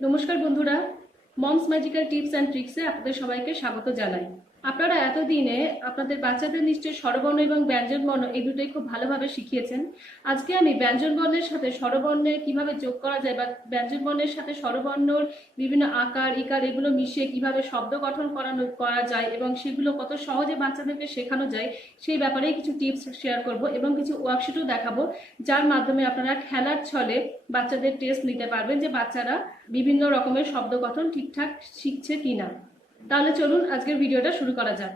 নমস্কার বন্ধুরা moms magical tips and ট্রিক্সে আপনাদের সবাইকে স্বাগত জানাই। আপনারা এতদিনে আপনাদের বাচ্চাদের নিশ্চয়ই স্বরবর্ণ এবং ব্যঞ্জন বর্ণ এই দুটোই খুব ভালোভাবে শিখিয়েছেন। আজকে আমি ব্যঞ্জন বর্ণের সাথে স্বরবর্ণের কীভাবে যোগ করা যায় বা ব্যঞ্জন বর্ণের সাথে স্বরবর্ণর বিভিন্ন আকার, ইকার এগুলো মিশিয়ে কীভাবে শব্দ গঠন করানো, করা যায় এবং সেগুলো কত সহজে বাচ্চাদেরকে শেখানো যায়, সেই ব্যাপারে কিছু টিপস শেয়ার করব এবং কিছু ওয়ার্কশিটও দেখাবো, যার মাধ্যমে আপনারা খেলার ছলে বাচ্চাদের টেস্ট নিতে পারবেন যে বাচ্চারা বিভিন্ন রকমের শব্দ গঠন ঠিকঠাক শিখছে কিনা। তাহলে চলুন আজকের ভিডিওটা শুরু করা যাক।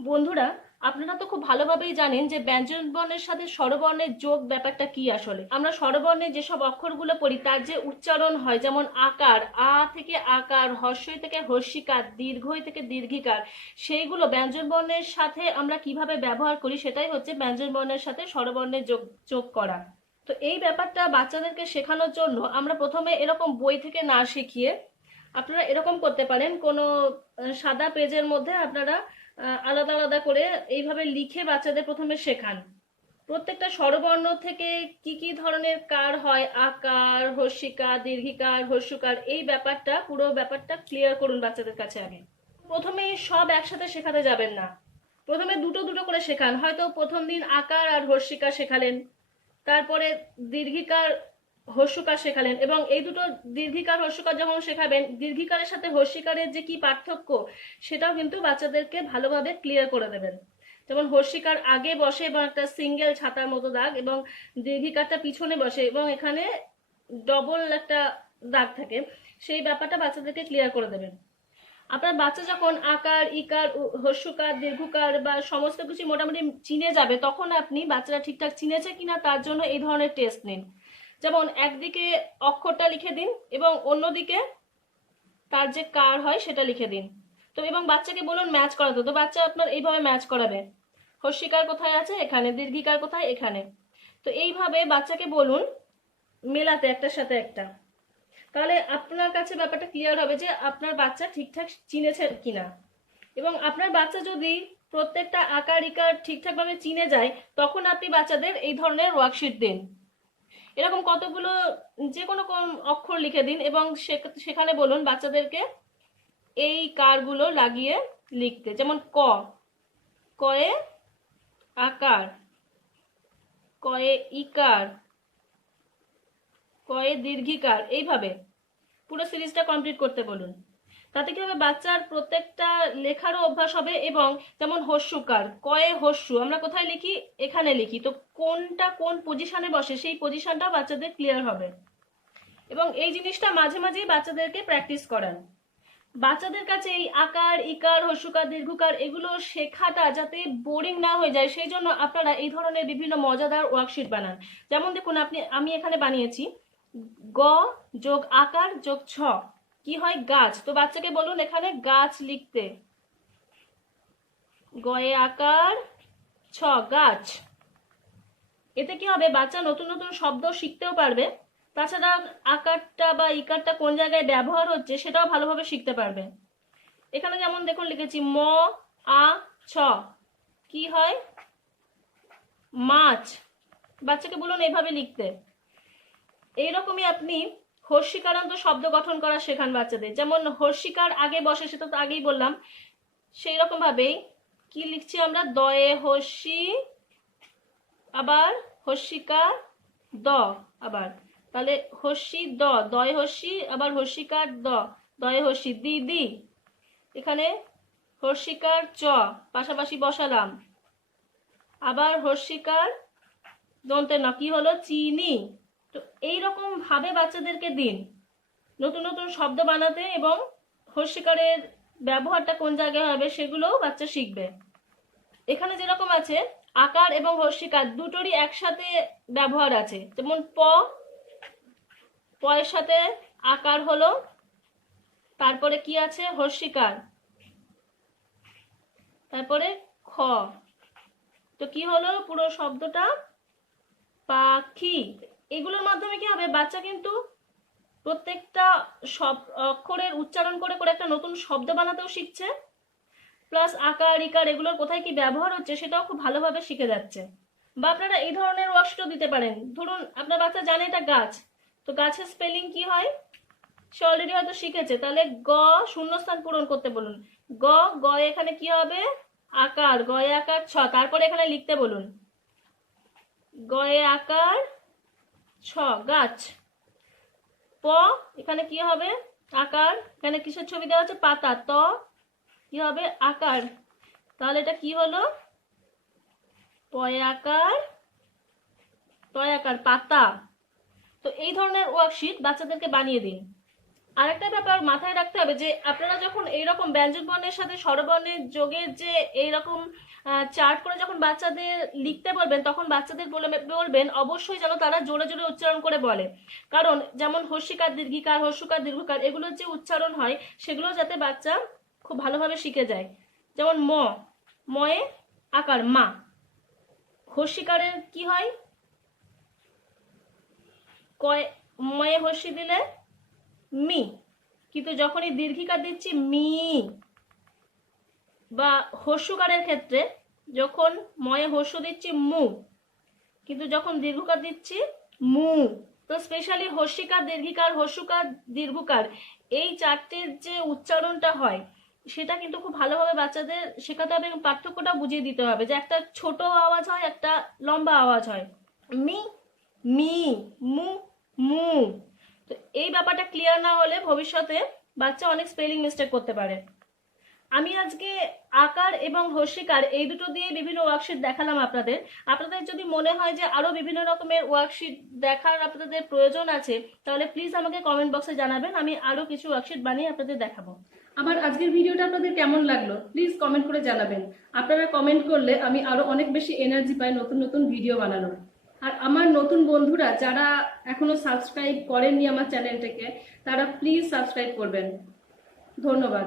বন্ধুরা, আপনারা তো খুব ভালোভাবেই জানেন যে ব্যঞ্জন বর্ণের সাথে স্বরবর্ণের যোগ ব্যাপারটা কি আসলে। আমরা স্বরবর্ণে যেসব অক্ষরগুলো পড়ি, তার যে উচ্চারণ হয়, যেমন আকার, আ থেকে আকার, হর্ষই থেকে হর্ষিকার, দীর্ঘই থেকে দীর্ঘিকার, সেইগুলো ব্যঞ্জন বর্ণের সাথে আমরা কীভাবে ব্যবহার করি সেটাই হচ্ছে ব্যঞ্জন বর্ণের সাথে স্বরবর্ণের যোগ যোগ করা। তো এই ব্যাপারটা বাচ্চাদেরকে শেখানোর জন্য আমরা প্রথমে এরকম বই থেকে না শিখিয়ে আপনারা এরকম করতে পারেন। কোনো সাদা পেজের মধ্যে আপনারা আলাদা আলাদা করে এইভাবে লিখে বাচ্চাদের প্রথমে শেখান। প্রত্যেকটা স্বরবর্ণ থেকে কি কি ধরনের কার হয়? আকার, হর্ষিকার, দীর্ঘিকার, হর্ষুকার, এই ব্যাপারটা, পুরো ব্যাপারটা ক্লিয়ার করুন বাচ্চাদের কাছে আগে। প্রথমেই সব একসাথে শেখাতে যাবেন না। প্রথমে দুটো দুটো করে শেখান। হয়তো প্রথম দিন আকার আর হর্ষিকার শেখালেন। তারপরে দীর্ঘিকার হর্ষকার শেখালেন এবং এই দুটো দীর্ঘিকার হর্ষকার যখন শেখাবেন, দীর্ঘিকারের সাথে হর্ষিকারের যে কি পার্থক্য সেটাও কিন্তু বাচ্চাদেরকে ভালোভাবে ক্লিয়ার করে দেবেন। যেমন হর্ষিকার আগে বসে এবং একটা সিঙ্গেল ছাতার মতো দাগ এবং দীর্ঘিকারটা পিছনে বসে এবং এখানে ডবল একটা দাগ থাকে, সেই ব্যাপারটা বাচ্চাদেরকে ক্লিয়ার করে দেবেন। আপনার বাচ্চা যখন আকার, ইকার হর্ষকার, দীর্ঘকার বা সমস্ত কিছু মোটামুটি চিনে যাবে, তখন আপনি বাচ্চারা ঠিকঠাক চিনেছে কিনা তার জন্য এই ধরনের টেস্ট নিন। যেমন একদিকে অক্ষরটা লিখে দিন এবং অন্যদিকে তার যে কার হয় সেটা লিখে দিন। তো এবং বাচ্চাকে বলুন ম্যাচ করাতে। তো বাচ্চা আপনার এইভাবে ম্যাচ করাবে। হর্ষিকার কোথায় আছে? এখানে। দীর্ঘিকার কোথায়? এখানে। তো এইভাবে বাচ্চাকে বলুন মেলাতে একটার সাথে একটা। তাহলে আপনার কাছে ব্যাপারটা ক্লিয়ার হবে যে আপনার বাচ্চা ঠিকঠাক চিনেছে কিনা। এবং আপনার বাচ্চা যদি প্রত্যেকটা আকার ইকার ঠিকঠাকভাবে চিনে যায়, তখন আপনি বাচ্চাদের এই ধরনের ওয়ার্কশিট দিন। এরকম কতগুলো যে কোনো অক্ষর লিখে দিন এবং সেখানে বলুন বাচ্চাদেরকে এই কারগুলো লাগিয়ে লিখতে। যেমন ক, কয়ে আকার, কয়ে ইকার, কয়ে দীর্ঘিকার, এইভাবে। পুরো সিরিজটা কমপ্লিট করতে বলুন। তাতে কি হবে? বাচ্চার প্রত্যেকটা লেখারও অভ্যাস হবে এবং যেমন হস্যুকার কয়ে হস্যু আমরা কোথায় লিখি? এখানে লিখি। তো কোনটা কোন পজিশনে বসে সেই পজিশনটা বাচ্চাদের ক্লিয়ার হবে। এবং এই জিনিসটা মাঝে মাঝেই বাচ্চাদেরকে প্র্যাকটিস করান। বাচ্চাদের কাছে এই আকার, ইকার হস্যকার দীর্ঘকার এগুলো শেখাটা যাতে বোরিং না হয়ে যায়, সেই জন্য আপনারা এই ধরনের বিভিন্ন মজাদার ওয়ার্কশিট বানান। যেমন দেখুন, আপনি, আমি এখানে বানিয়েছি, গ যোগ আকার যোগ ছ। কি হয় গাছ? তো বাচ্চাকে বলুন এখানে গাছ লিখতে। গয়ে আকার ছ, গাছ। এতে কি হবে? বাচ্চা নতুন নতুন শব্দ শিখতেও পারবে। তাছাড়া আকারটা বা ইকারটা কোন জায়গায় ব্যবহার হচ্ছে সেটাও ভালোভাবে শিখতে পারবে। এখানে যেমন দেখুন লিখেছি, ম, আ, ছ। কি হয়? মাছ। বাচ্চাকে বলুন এইভাবে লিখতে। এইরকমই আপনি হর্ষিকারান্ত শব্দ গঠন করা শেখান বাচ্চাদের। যেমন, হর্ষিকার আগে বসে সেটা তো আগেই বললাম, সেই রকম ভাবেই কি লিখছি আমরা? দয়ে হর্ষি, আবার হর্ষিকার দ, আবার। তাহলে হর্ষি দ, দয় হর্ষি, আবার হর্ষিকার দ, দয়ে হর্ষি, দি দি। এখানে হর্ষিকার চ, পাশাপাশি বসালাম। আবার হর্ষিকার দন্তের ন কি হলো? চিনি। তো এইরকম ভাবে বাচ্চাদেরকে দিন। নতুন নতুন শব্দ বানাতে এবং হর্ষিকারের ব্যবহারটা কোন জায়গায় হবে সেগুলোও বাচ্চা শিখবে। এখানে যেরকম আছে, আকার এবং হর্ষিকার দুটোরই একসাথে ব্যবহার আছে। যেমন প, পয়ের সাথে আকার হলো, তারপরে কি আছে? হর্ষিকার তারপরে খ। তো কি হলো? পুরো শব্দটা পাখি। এগুলোর মাধ্যমে কি হবে? বাচ্চা কিন্তু প্রত্যেকটা সব অক্ষরের উচ্চারণ করে করে একটা নতুন শব্দ বানাতেও শিখছে। প্লাস আকার, ইকার এগুলোর কোথায় কি ব্যবহার হচ্ছে সেটাও খুব ভালোভাবে শিখে যাচ্ছে। বা আপনারা এই ধরনের ওয়ার্কশটও দিতে পারেন। ধরুন, আপনার বাচ্চা জানে এটা গাছ। তো গাছের স্পেলিং কি হয়? সে অলরেডি হয়তো শিখেছে। তাহলে গ শূন্যস্থান পূরণ করতে বলুন। গ গ এখানে কি হবে? আকার। গয়ে আকার ছ। তারপরে এখানে লিখতে বলুন। গয়ে আকার ছ, গাছ। প, এখানে কি হবে? আকার। এখানে কিসের ছবি দেওয়া আছে? পাতা। ত, কি হবে? আকার। তাহলে এটা কি হলো? পয়াকার তয় আকার পাতা। তো এই ধরনের ওয়ার্কশিট বাচ্চাদেরকে বানিয়ে দিন। আরেকটা ব্যাপার মাথায় রাখতে হবে যে আপনারা যখন এইরকম ব্যঞ্জন বর্ণের সাথে স্বরবর্ণের যোগের যে এইরকম চার্ট করে যখন বাচ্চাদের লিখতে বলবেন, তখন বাচ্চাদের বলে বলবেন, অবশ্যই যেন তারা জোরে জোরে উচ্চারণ করে বলে। কারণ যেমন হর্ষিকার দীর্ঘিকার, হর্ষকার দীর্ঘকার, এগুলোর যে উচ্চারণ হয়, সেগুলো যাতে বাচ্চা খুব ভালোভাবে শিখে যায়। যেমন ম, ময়ে আকার, মা। হর্ষিকারের কি হয়? কয়, ময়ে হর্ষি দিলে মি। কিন্তু যখনই দীর্ঘিকার দিচ্ছি মি বা হর্ষকারের ক্ষেত্রে, যখন ময়ে হর্ষ দিচ্ছি মু, কিন্তু যখন দীর্ঘকার দিচ্ছি মু, তো স্পেশালি হর্ষিকার দীর্ঘিকার হর্ষকার দীর্ঘকার, এই চারটির যে উচ্চারণটা হয়, সেটা কিন্তু খুব ভালোভাবে বাচ্চাদের শেখাতে হবে এবং পার্থক্যটা বুঝিয়ে দিতে হবে। যে একটা ছোট আওয়াজ হয়, একটা লম্বা আওয়াজ হয়। মি মি, মু মু। তো এই ব্যাপারটা ক্লিয়ার না হলে ভবিষ্যতে বাচ্চা অনেক স্পেলিং মিস্টেক করতে পারে। আমি আজকে আকার এবং হর্ষিকার এই দুটো দিয়ে বিভিন্ন ওয়ার্কশিট দেখালাম আপনাদের। আপনাদের যদি মনে হয় যে আরও বিভিন্ন রকমের ওয়ার্কশিট দেখার আপনাদের প্রয়োজন আছে, তাহলে প্লিজ আমাকে কমেন্ট বক্সে জানাবেন, আমি আরও কিছু ওয়ার্কশিট বানিয়ে আপনাদের দেখাবো। আমার আজকের ভিডিওটা আপনাদের কেমন লাগল প্লিজ কমেন্ট করে জানাবেন। আপনারা কমেন্ট করলে আমি আরও অনেক বেশি এনার্জি পাই নতুন নতুন ভিডিও বানানোর। আর আমার নতুন বন্ধুরা যারা এখনও সাবস্ক্রাইব করেননি আমার চ্যানেলটাকে তারা প্লিজ সাবস্ক্রাইব করবেন। ধন্যবাদ।